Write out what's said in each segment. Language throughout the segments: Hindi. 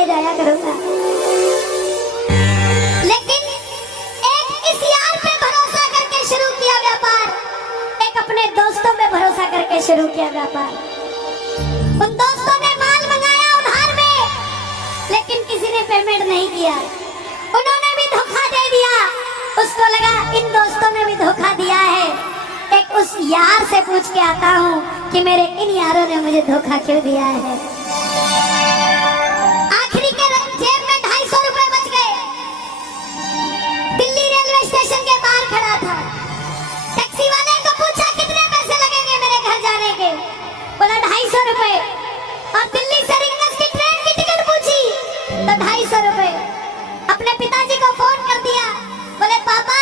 लेके जाया करूंगा। लेकिन एक इस यार पे भरोसा करके शुरू किया व्यापार, एक अपने दोस्तों पे भरोसा करके शुरू किया व्यापार। उन दोस्तों ने माल मंगाया उधार में, लेकिन किसी ने पेमेंट नहीं किया, उन्होंने भी धोखा दे दिया। उसको लगा इन दोस्तों ने भी धोखा दिया है, एक उस यार से पूछ के आता हूँ कि मेरे इन यारों ने मुझे धोखा क्यों दिया है। आखिरी के जेब में 250 रुपए बच गए। दिल्ली रेलवे स्टेशन के बाहर खड़ा था, टैक्सी वाले को पूछा कितने पैसे लगेंगे मेरे घर जाने के, बोला 250 रुपए। और दिल्ली से रिंगस की ट्रेन की टिकट पूछी तो 250 रुपए। अपने पिताजी को फोन कर दिया, बोले पापा,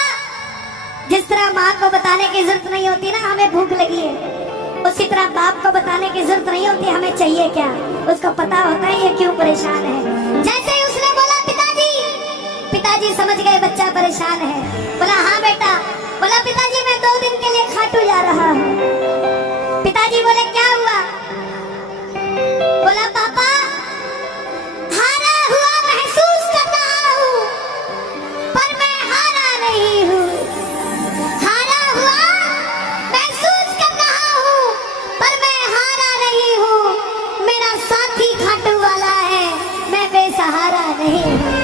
जिस तरह माँ को बताने की जरूरत नहीं होती ना हमें भूख लगी है, उसी तरह बाप को बताने की जरूरत नहीं होती हमें चाहिए क्या, उसको पता होता है ये क्यों परेशान है। जैसे ही उसने बोला पिताजी, पिताजी समझ गए बच्चा परेशान है। बोला हाँ बेटा। बोला पिताजी मैं 2 दिन के लिए खाटू जा रहा हूँ। पिताजी बोले क्या हुआ? बोला पापा, हारा हुआ महसूस कर रहा हूँ, पर मैं हारा नहीं हूँ। हारा हुआ महसूस कर रहा हूँ, पर मैं हारा नहीं हूँ। मेरा साथी खाटू वाला है, मैं बेसहारा नहीं हूँ।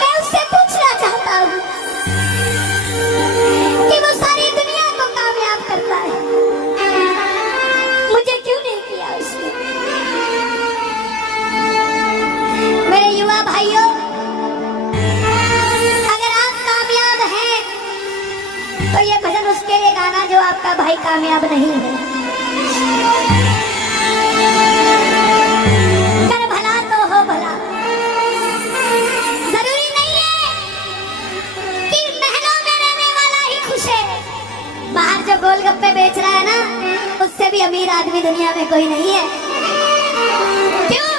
मैं उससे पूछना चाहता हूँ कि वो सारी दुनिया को कामयाब करता है, मुझे क्यों नहीं किया उसने? मेरे युवा भाइयों, अगर आप कामयाब हैं तो ये भजन उसके लिए गाना जो आपका भाई कामयाब नहीं है। कर भला तो हो भला, जरूरी नहीं है कि महलों में रहने वाला ही खुश है। बाहर जो गोलगप्पे बेच रहा है ना, उससे भी अमीर आदमी दुनिया में कोई नहीं है। क्यों?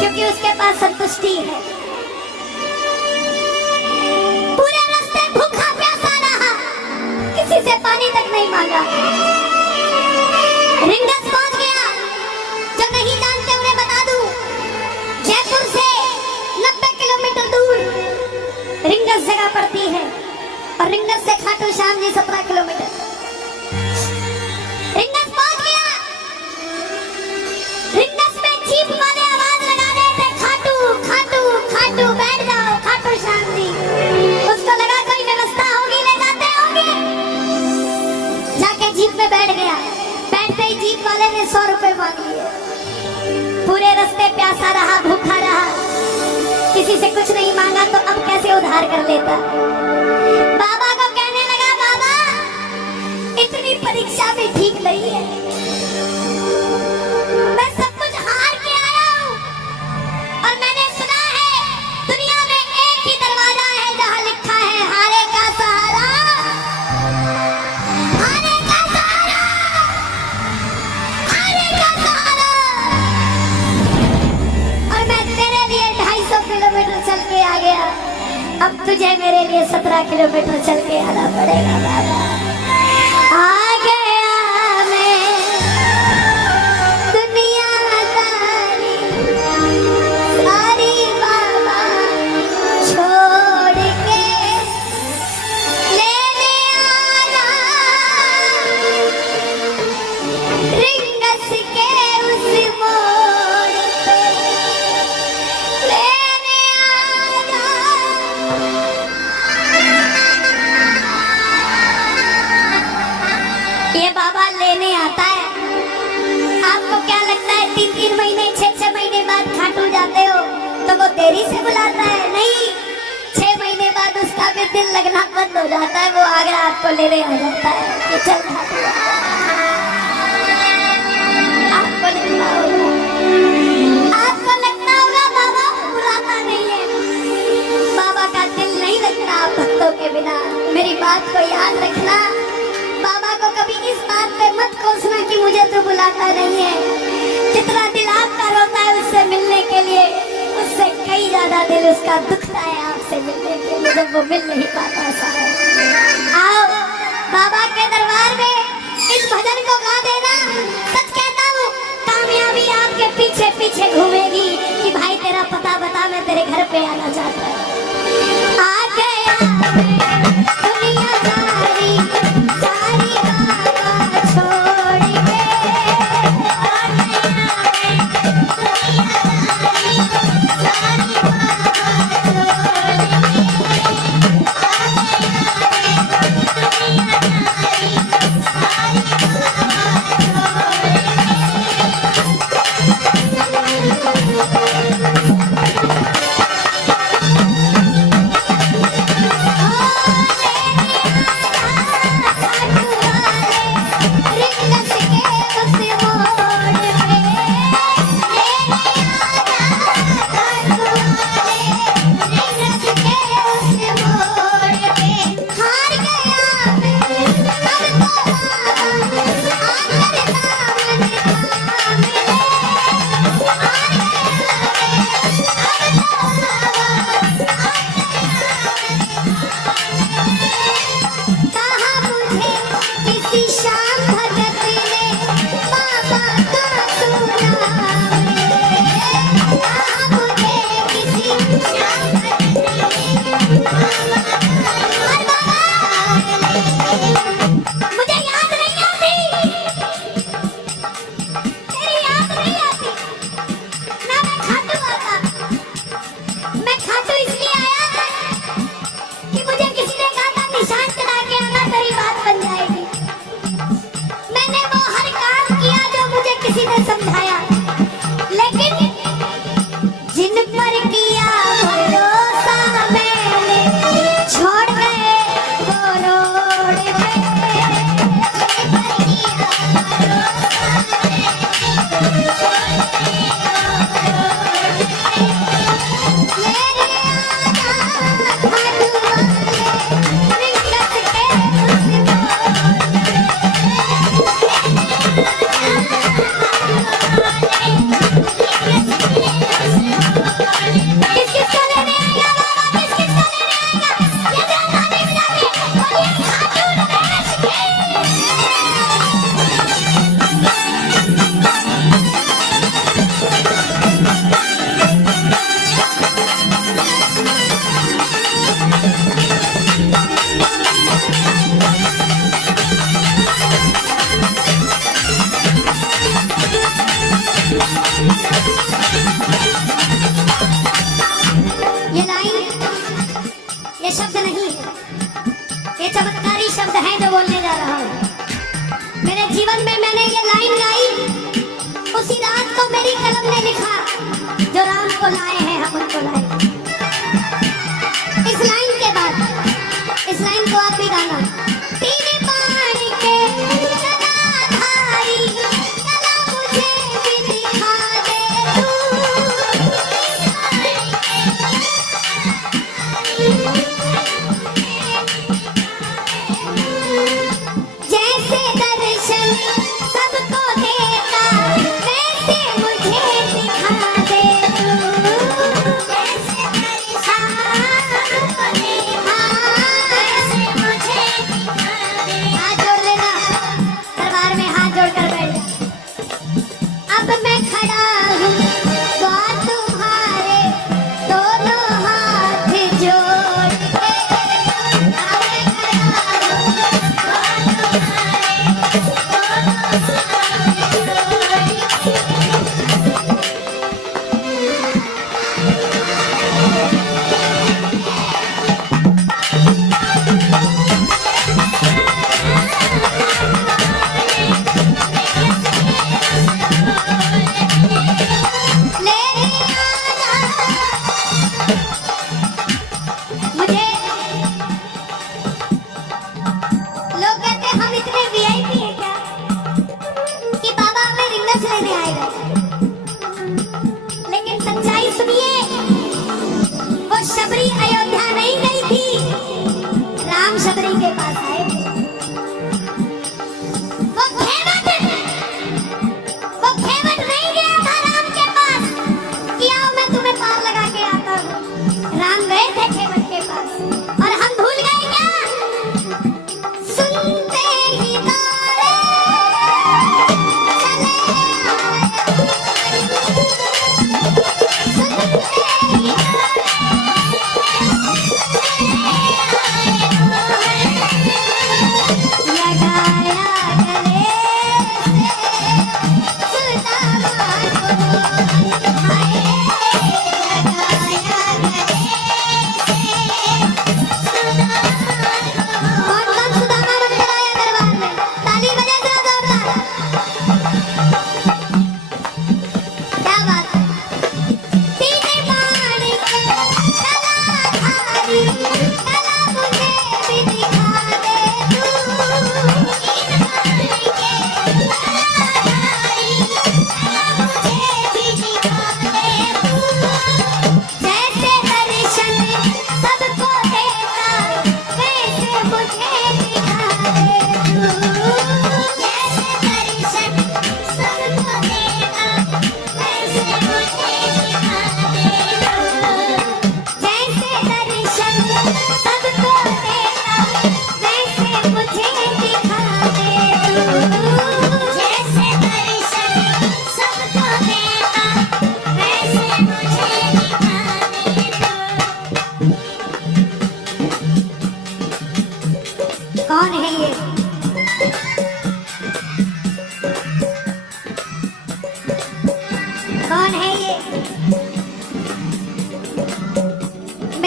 क्योंकि उसके पास संतुष्टि है। पूरे रास्ते भूखा प्यासा रहा, किसी से पानी तक नहीं मांगा। रिंगस पहुंच गया। जो नहीं जानते उन्हें बता दूं, जयपुर से 90 किलोमीटर दूर रिंगस जगह पड़ती है, और रिंगस से खाटू श्याम जी 17 किलोमीटर। रिंगस पहुंच गया। रिंगस में जीप वाले आवाज लगा रहे थे, खाटू खाटू खाटू बैठ जाओ खाटू श्याम जी। उसको लगा कोई व्यवस्था होगी, ले जाते होंगे। जाके जीप में बैठ गया। बैठते ही जीप वाले ने 100 रुपए मांग लिए। पूरे रास्ते प्यासा रहा, भूखा रहा, किसी से कुछ नहीं मांगा तो अब कैसे उधार कर लेता। बाबा को कहने लगा, बाबा इतनी परीक्षा भी ठीक नहीं है, मैं सब कुछ हार के आया हूँ, और मैंने सुना है दुनिया में एक ही दरवाजा है जहाँ लिखा है हारे का सहारा, हारे का सहारा, हारे का सहारा। और मैं तेरे लिए 250 किलोमीटर चल के आ गया, अब तुझे मेरे लिए 17 किलोमीटर चल के आना पड़ेगा बाबा। आ गया मैं दुनियादारी सारी बाबा छोड़ के, लेने आना रिंगस के उस मोड़ पे, लेने आना। ये बाबा लेने आता है। आपको क्या लगता है 3-3 महीने 6-6 महीने बाद खाटू जाते हो तो वो देरी से बुलाता है? नहीं, 6 महीने बाद उसका भी दिल लगना बंद हो जाता है, वो आगे आपको लेने आ जाता है कि चल खाटू आ। आपको लगता होगा, आपको लगता होगा बाबा बुलाता नहीं है, बाबा का दिल नहीं लगता आप भक्तों के बिना। मेरी बात को याद रखना, बाबा को कभी इस बात पे मत कोसना कि मुझे तो बुलाता नहीं है। जितना दिल आपका रोता है उससे मिलने के लिए, उससे कई ज्यादा दिल उसका दुखता है आपसे मिलने के लिए, जब वो मिल नहीं पाता साहब। आओ बाबा के दरबार में इस भजन को गा देना। पीछे घूमेगी कि भाई तेरा पता बता, मैं तेरे घर पे आना चाहता हूँ। आ गया दुनियादारी सारी बाबा छोड़ के, आ गया दुनियादारी सारी बाबा छोड़ के, आ गया दुनियादारी सारी समझाया, लेकिन जिन पर किया भरोसा मैंने छोड़ गए वो रोड पे, जिन पर किया भरोसा मैंने छोड़ गए ये रे आजा खाटू वाले रिंगस के उस ये शब्द नहीं है, ये चमत्कारी शब्द है जो बोलने जा रहा हूँ। मेरे जीवन में मैंने ये लाइन गाई उसी रात को मेरी कलम ने लिखा, जो राम को लाए हैं हम उनको लाए। इस लाइन के बाद, इस लाइन को आप भी गाना। तेरे पानी के भाई चला मुझे भी दिखा दे तू, जैसे दर्शन सबको देता वैसे मुझे दिखा दे तू, जैसे दर्शन सबको देता वैसे मुझे दिखा दे। हाथ जोड़ लेना, दरबार में हाथ जोड़कर बैठ जा। अब मैं खड़ा हूँ द्वार तुम्हारे दोनों हाथ जोड़ के, अब मैं खड़ा हूँ द्वार तुम्हारे दोनों हाथ जोड़ के। ले आजा मुझे, लोग कहते हैं हम इतने वीआईपी हैं क्या कि बाबा हमें रिंगस लेने आएगा, लेकिन सच्चाई सुनिए, वो शबरी अयोध्या नहीं गई थी, राम शबरी के पास आए थे। वो खेवट नहीं गया था राम के पास कि आओ मैं तुम्हें पार लगा के आता हूँ। राम गए थे खेवट के पास, और हम भूल गए क्या? सुनते ही तारे चले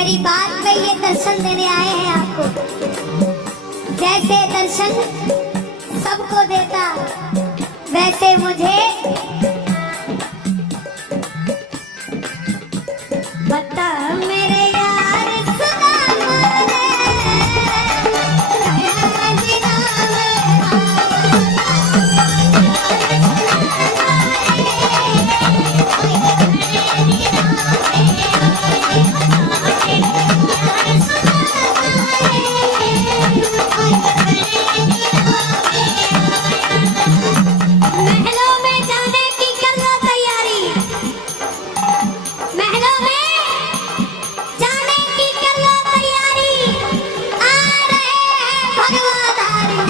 मेरी बात पे ये दर्शन देने आए हैं आपको। जैसे दर्शन सबको देता वैसे मुझे बता मेरे यार सुना महलों में जाने की कर लो तैयारी, महलों में जाने की कर लो तैयारी, आ रहे हैं भगवाधारी।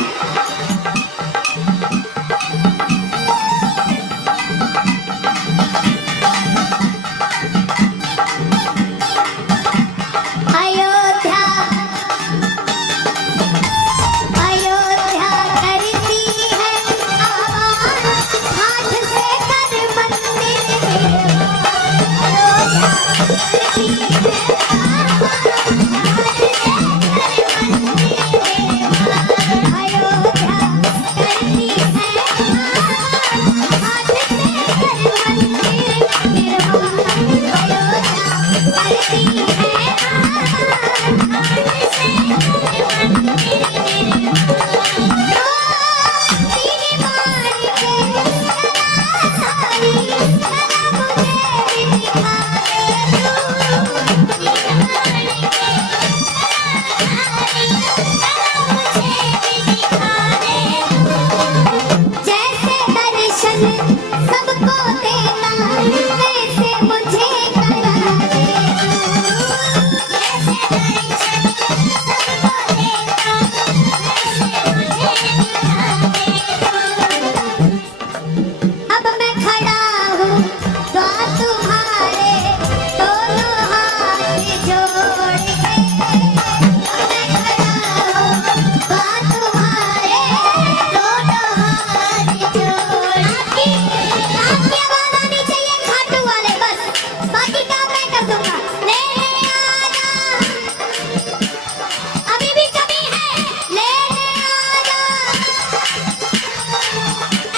अयोध्या अयोध्या करती है आवाज, हाथ से कर मंदिर अयोध्या करती है आवाज, हाथ से कर मंदिर अयोध्या करती है आवाज, हाथ से कर मंदिर निर्माण अयोध्या करती है आवाज, हाथ से कर मंदिर तेरी बात के सारी सदा मुझे भी दिखा दे तू, तेरी बात के सारी सदा मुझे भी दिखा दे तू। जैसे दर्शन सबको देना वैसे मुझे करा दे तू, जैसे दर्शन सबको देना वैसे मुझे दिखा दे तू। अब मैं खड़ा हूँ द्वार तुम्हारे दोनों हाथ जोड़ के, अब मैं खड़ा हूँ द्वार तुम्हारे दोनों हाथ जोड़ के। आपकी आवाज आनी चाहिए खाटू वाले, बस बाकी काम मैं कर दूंगा। ले आजा, अभी भी कमी है, ले आजा,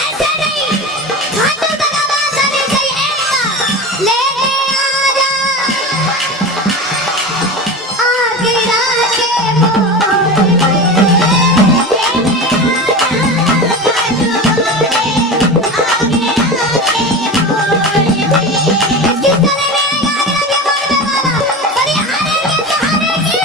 ऐसे नहीं, खाटू तक आवाज आनी चाहिए एक बार। ले आजा, आगरा के मोड़ पे, ले आजा, खाटू वाले, आगरा के मोड़ पे। किस गले में आएगा आगरा के मोड़ पे वाला, बड़ी हारे के सहारे की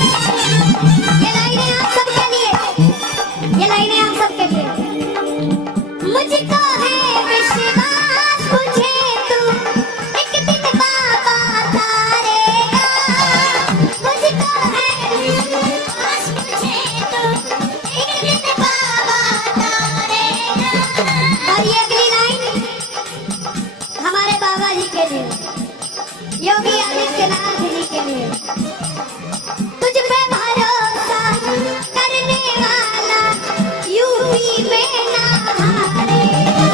ये लाइनें आप सबके लिए, ये लाइनें आप सबके लिए। मुझको है विश्वास मुझे तू एक दिन बाबा तारेगा, मुझको है विश्वास मुझे तू एक दिन बाबा तारेगा। और ये अगली लाइन हमारे बाबा जी के लिए, योगी आदित्यनाथ जी के लिए। तुझ पे भरोसा करने वाला यूपी में ना हारेगा,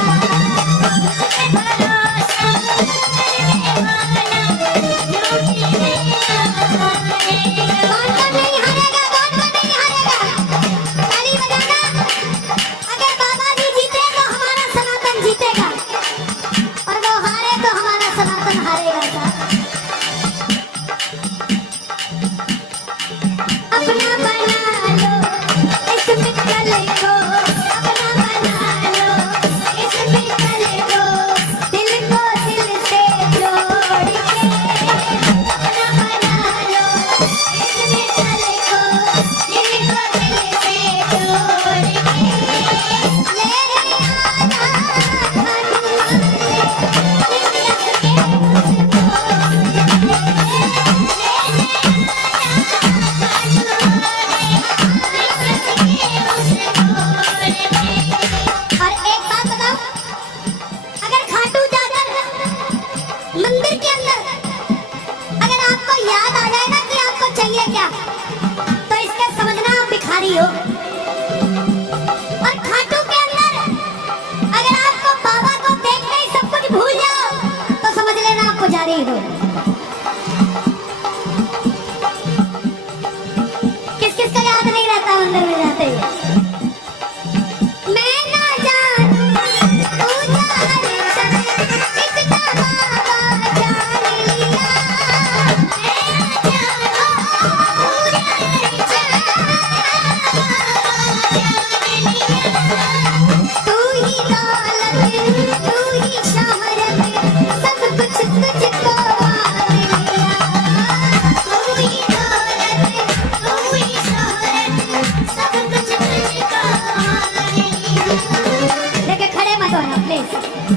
सोना प्लीज।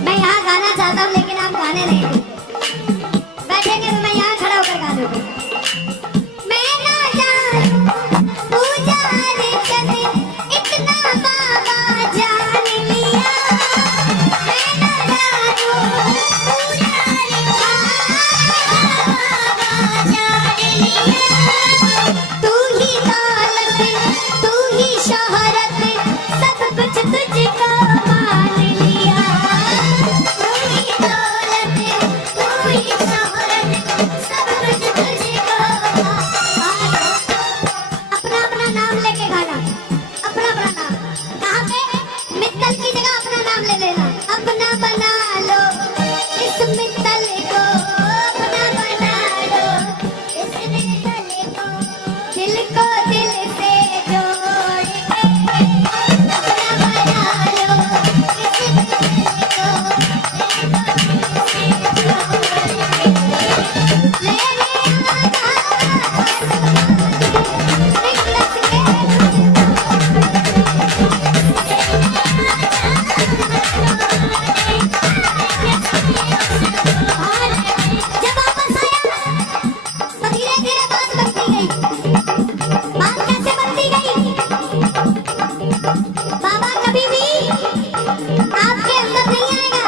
मैं यहाँ गाना चाहता हूँ लेकिन आप गाने नहीं देते। बैठेंगे तो मैं यहाँ खड़ा होकर गा दूंगी। मैं ना जानूं पुजारी चले इतना बाबा जान लिया। मैं ना जानूं पुजारी बाबा जान लिया। तू ही दौलत तू ही शोहरत सब कुछ तुझको मान लिया। तू ही दौलत तू ही शोहरत सब कुछ तुझको मान लिया। अपना अपना नाम लेके गाना, अपना अपना नाम। कहाँ पे? मित्तल की जगह अपना नाम ले लेना। अपना बना लो इस मित्तल को, अपना बना लो इस मित्तल को, दिल को दिल से जोड़ के। अपना बना लो इस मित्तल को, दिल को दिल से जोड़ के। ले जब वापस आया तो धीरे धीरे बात बनती गई। बात कैसे बनती गई? बाबा कभी भी आपके अंदर नहीं आएगा।